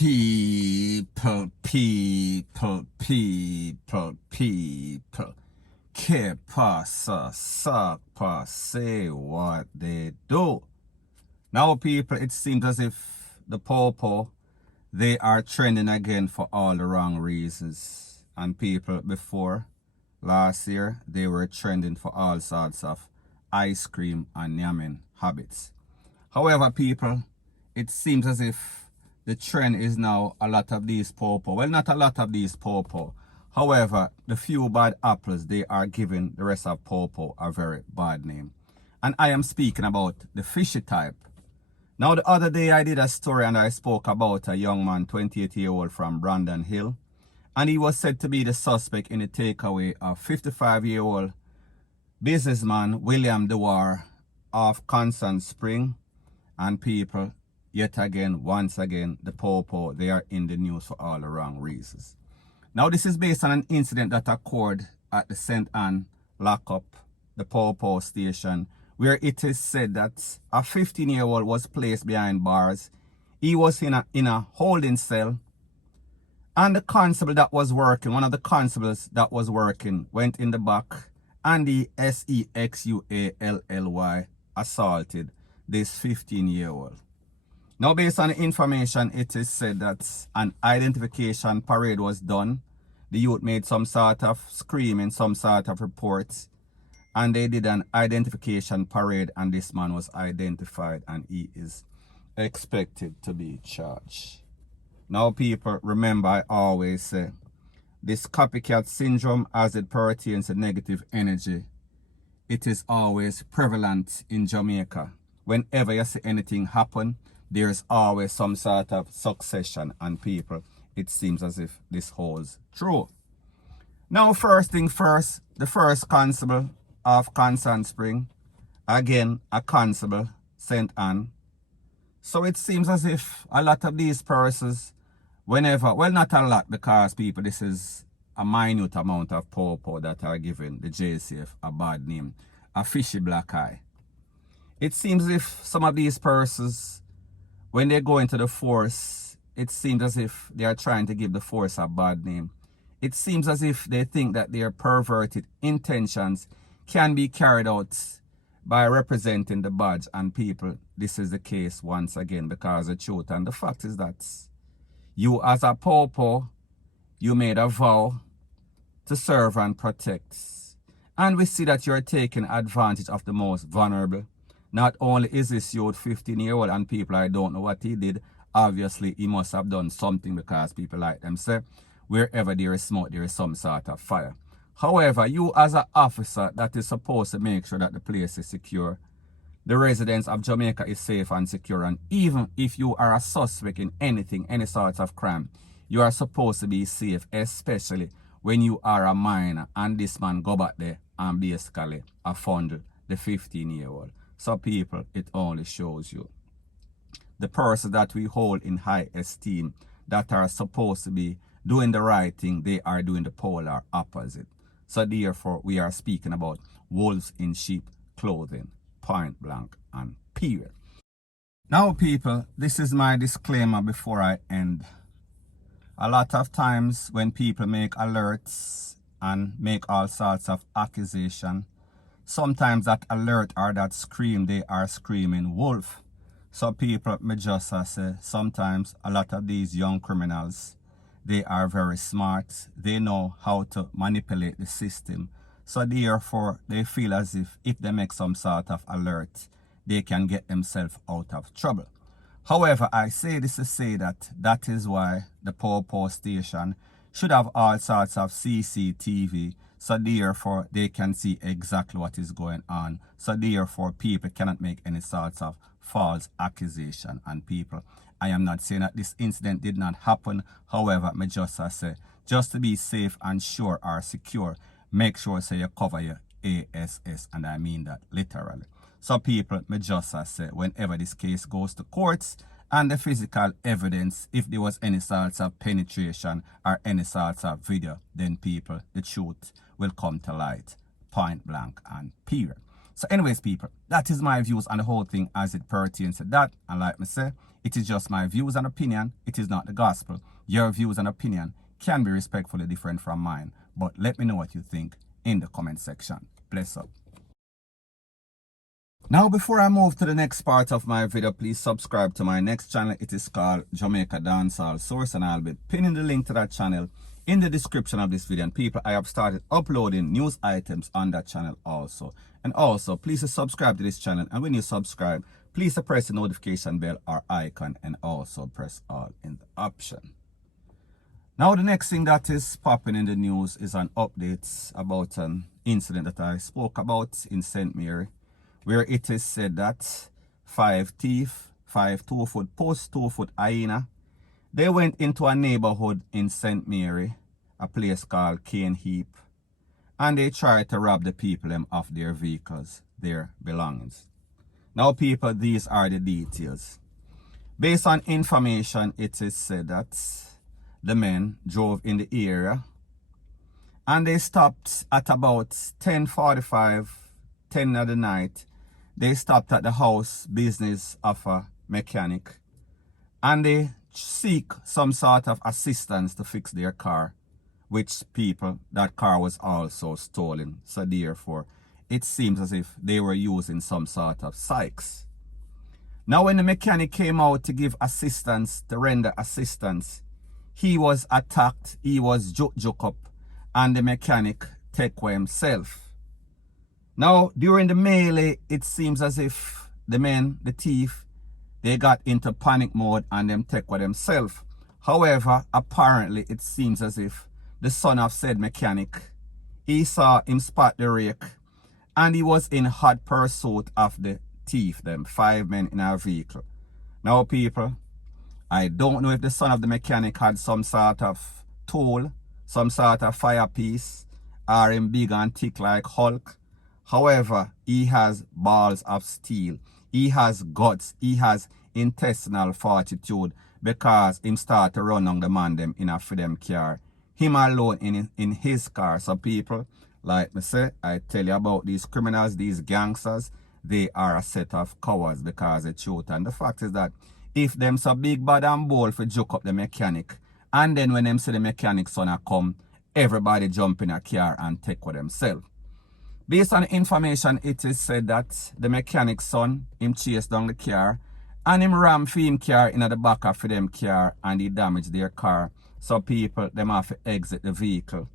People. Que pasa, suck, say what they do. Now, people, it seems as if the popo, they are trending again for all the wrong reasons. And people, before, last year, they were trending for all sorts of ice cream and yamming habits. However, people, it seems as if the trend is now a lot of these popo. Well, not a lot of these popo. However, the few bad apples, they are giving the rest of popo a very bad name. And I am speaking about the fishy type. Now, the other day I did a story and I spoke about a young man, 28-year-old from Brandon Hill. And he was said to be the suspect in the takeaway of 55-year-old businessman William DeWar of Constant Spring. And people, yet again, once again, the popo, they are in the news for all the wrong reasons. Now, this is based on an incident that occurred at the St. Anne lockup, the popo station, where it is said that a 15-year-old was placed behind bars. He was in a holding cell, and the constable that was working, one of the constables that was working, went in the back, and the SEXUALLY assaulted this 15-year-old. Now, based on the information, it is said that an identification parade was done. The youth made some sort of screaming, some sort of reports, and they did an identification parade, and this man was identified, and he is expected to be charged. Now, people, remember, I always say, this copycat syndrome, as it pertains to negative energy, it is always prevalent in Jamaica. Whenever you see anything happen, there's always some sort of succession, and people, it seems as if this holds true. Now, first thing first, the first constable of Constant Spring, again, a constable, St. Anne. So it seems as if a lot of these persons, whenever, well, not a lot, because people, this is a minute amount of popo that are giving the JCF a bad name, a fishy black eye. It seems as if some of these persons, when they go into the force, it seems as if they are trying to give the force a bad name. It seems as if they think that their perverted intentions can be carried out by representing the badge, and people, this is the case once again, because the truth and the fact is that you as a popo, you made a vow to serve and protect. And we see that you're taking advantage of the most vulnerable. Not only is this youth 15-year-old, and people, I don't know what he did. Obviously, he must have done something, because people like them say, wherever there is smoke, there is some sort of fire. However, you as an officer that is supposed to make sure that the place is secure, the residents of Jamaica is safe and secure, and even if you are a suspect in anything, any sort of crime, you are supposed to be safe, especially when you are a minor, and this man go back there and basically fondle the 15-year-old. So people, it only shows you the person that we hold in high esteem, that are supposed to be doing the right thing, they are doing the polar opposite. So therefore, we are speaking about wolves in sheep clothing, point blank and period. Now, people, this is my disclaimer before I end. A lot of times when people make alerts and make all sorts of accusations, sometimes that alert or that scream, they are screaming wolf. So people, me just say, sometimes a lot of these young criminals, they are very smart. They know how to manipulate the system. So therefore, they feel as if they make some sort of alert, they can get themselves out of trouble. However, I say this to say that is why the popo station should have all sorts of CCTV. So therefore, they can see exactly what is going on. So therefore, people cannot make any sorts of false accusation. And people, I am not saying that this incident did not happen. However, me just say, just to be safe and sure or secure, make sure say you cover your ASS, and I mean that literally. So people, me just say, whenever this case goes to courts and the physical evidence, if there was any sorts of penetration or any sorts of video, then people, the truth will come to light, point blank and period. So anyways, people, that is my views on the whole thing as it pertains to that. And like me say, It is just my views and opinion. It is not the gospel. Your views and opinion can be respectfully different from mine. But let me know what you think in the comment section. Bless up. Now, before I move to the next part of my video, please subscribe to my next channel. It is called Jamaica Dancehall Source, and I'll be pinning the link to that channel in the description of this video. And people, I have started uploading news items on that channel also. And also, please subscribe to this channel. And when you subscribe, please press the notification bell or icon, and also press all in the option. Now, the next thing that is popping in the news is an update about an incident that I spoke about in St. Mary, where it is said that 5 TEEF, 5 2-foot post, 2-foot hyena, they went into a neighborhood in St. Mary, a place called Cane Heap, and they tried to rob the people of their vehicles, their belongings. Now, people, these are the details. Based on information, it is said that the men drove in the area and they stopped at about 10:45, 10 of the night. They stopped at the house business of a mechanic and they seek some sort of assistance to fix their car, which people, that car was also stolen. So therefore, it seems as if they were using some sort of psychs. Now, when the mechanic came out to give assistance, to render assistance, he was attacked, he was juke up, and the mechanic take away himself. Now, during the melee, it seems as if the men, the thief, they got into panic mode and them take with themselves. However, apparently, it seems as if the son of said mechanic, he saw him spot the rake and he was in hot pursuit of the thief, them 5 men in our vehicle. Now, people, I don't know if the son of the mechanic had some sort of tool, some sort of fire piece, or him big and thick like Hulk. However, he has balls of steel. He has guts. He has intestinal fortitude, because him start to run on the man them in a for them car. Him alone in his car. So people, like me say, I tell you about these criminals, these gangsters, they are a set of cowards, because the truth and the fact is that if them so big bad and bold for joke up the mechanic, and then when them see the mechanic son a come, everybody jump in a car and take with themselves. Based on the information, it is said that the mechanic's son, him chase down the car and him ram for him car in the back of them car and he damaged their car. So people, them have to exit the vehicle.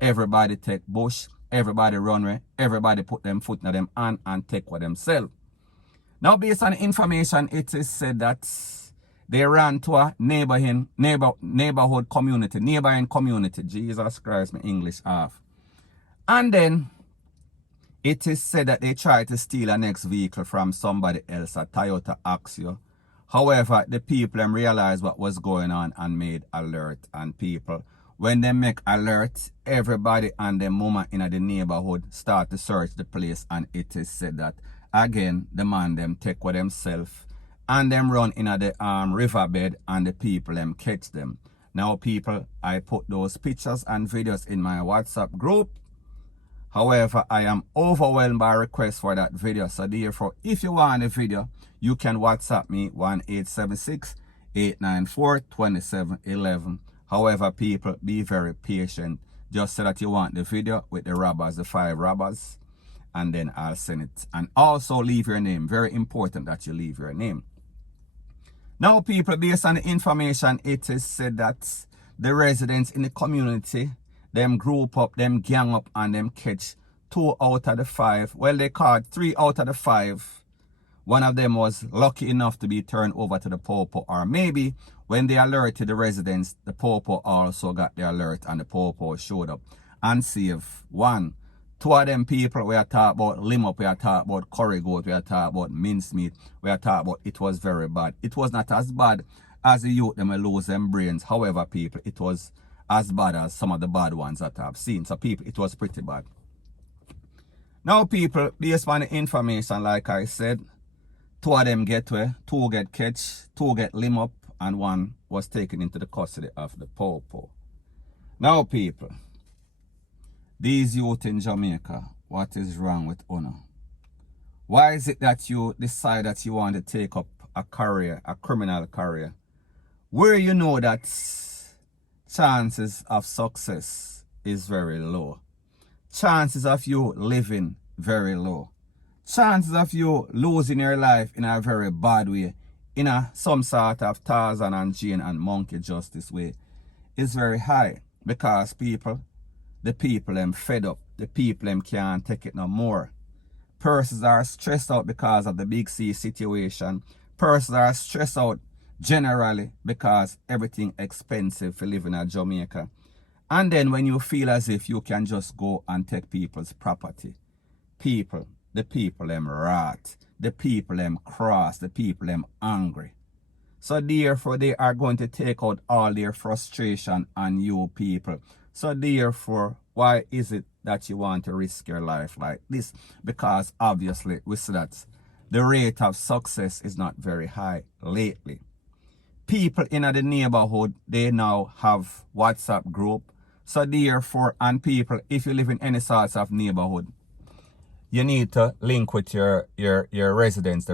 Everybody take bush, everybody run away, everybody put them foot in them hand and take with themselves. Now, based on the information, it is said that they ran to a neighboring community. Jesus Christ, my English off. And then it is said that they tried to steal a next vehicle from somebody else, a Toyota Axio. However, the people realized what was going on and made alert. And people, when they make alert, everybody and their mama in the neighborhood start to search the place. And it is said that, again, the man them take with themselves and them run in the riverbed and the people them catch them. Now, people, I put those pictures and videos in my WhatsApp group. However, I am overwhelmed by requests for that video. So therefore, if you want a video, you can WhatsApp me 1-876-894-2711. However, people, be very patient. Just say that you want the video with the robbers, the 5 robbers, and then I'll send it. And also leave your name. Very important that you leave your name. Now, people, based on the information, it is said that the residents in the community, them group up, them gang up, and them catch 2 out of the 5. Well, they caught 3 out of the 5. One of them was lucky enough to be turned over to the popo, or maybe when they alerted the residents, the popo also got the alert and the popo showed up and saved 1. 2 of them people, we are talking about limb up, we are talking about curry goat, we are talking about mincemeat, we are talking about it was very bad. It was not as bad as the youth them will lose them brains. However, people, it was as bad as some of the bad ones that I've seen. So people, it was pretty bad. Now, people, based on the information, like I said, 2 of them get away, 2 get catch, 2 get limb up, and 1 was taken into the custody of the popo. Now, people, these youth in Jamaica, what is wrong with honor? Why is it that you decide that you want to take up a career, a criminal career, where you know that chances of success is very low. Chances of you living very low. Chances of you losing your life in a very bad way, in some sort of Tarzan and Jane and monkey justice way, is very high. Because the people them fed up. The people them can't take it no more. Persons are stressed out because of the big C situation. Persons are stressed out generally because everything expensive for living in Jamaica. And then when you feel as if you can just go and take people's property, the people them rot, the people them cross, the people them angry. So therefore they are going to take out all their frustration on you people. So therefore, why is it that you want to risk your life like this? Because obviously we see that the rate of success is not very high lately. People in the neighborhood, they now have WhatsApp group. So therefore, and people, if you live in any sorts of neighborhood, you need to link with your residents,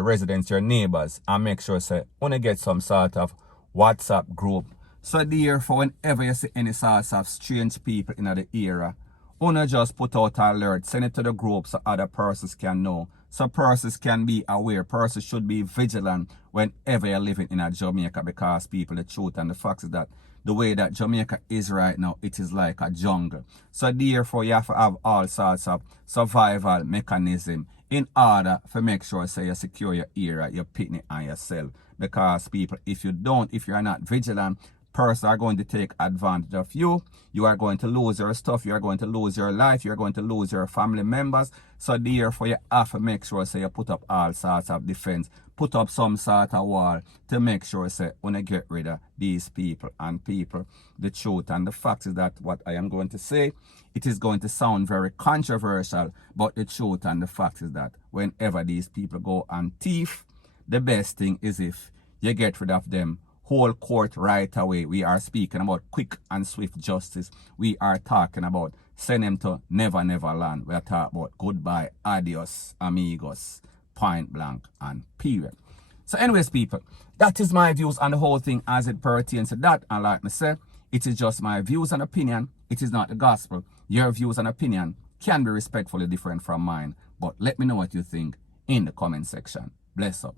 your neighbors, and make sure say when you get some sort of WhatsApp group. So therefore, whenever you see any sorts of strange people in the area, you just put out an alert, send it to the group so other persons can know. So persons can be aware. Persons should be vigilant whenever you're living in a Jamaica, because people, the truth and the fact is that the way that Jamaica is right now, it is like a jungle. So therefore, you have to have all sorts of survival mechanism in order to make sure say you secure your area, your picnic and yourself. Because people, if you are not vigilant, persons are going to take advantage of you. You are going to lose your stuff. You are going to lose your life. You are going to lose your family members. So therefore, you have to make sure say you put up all sorts of defense. Put up some sort of wall to make sure say when I get rid of these people. And people, the truth and the fact is that what I am going to say, it is going to sound very controversial, but the truth and the fact is that whenever these people go and TEEF, the best thing is if you get rid of them whole court right away. We are speaking about quick and swift justice. We are talking about send them to never land. We are talking about goodbye, adios, amigos, point blank and period. So anyways, people, that is my views on the whole thing as it pertains to that. And like I said, it is just my views and opinion. It is not the gospel. Your views and opinion can be respectfully different from mine. But let me know what you think in the comment section. Bless up.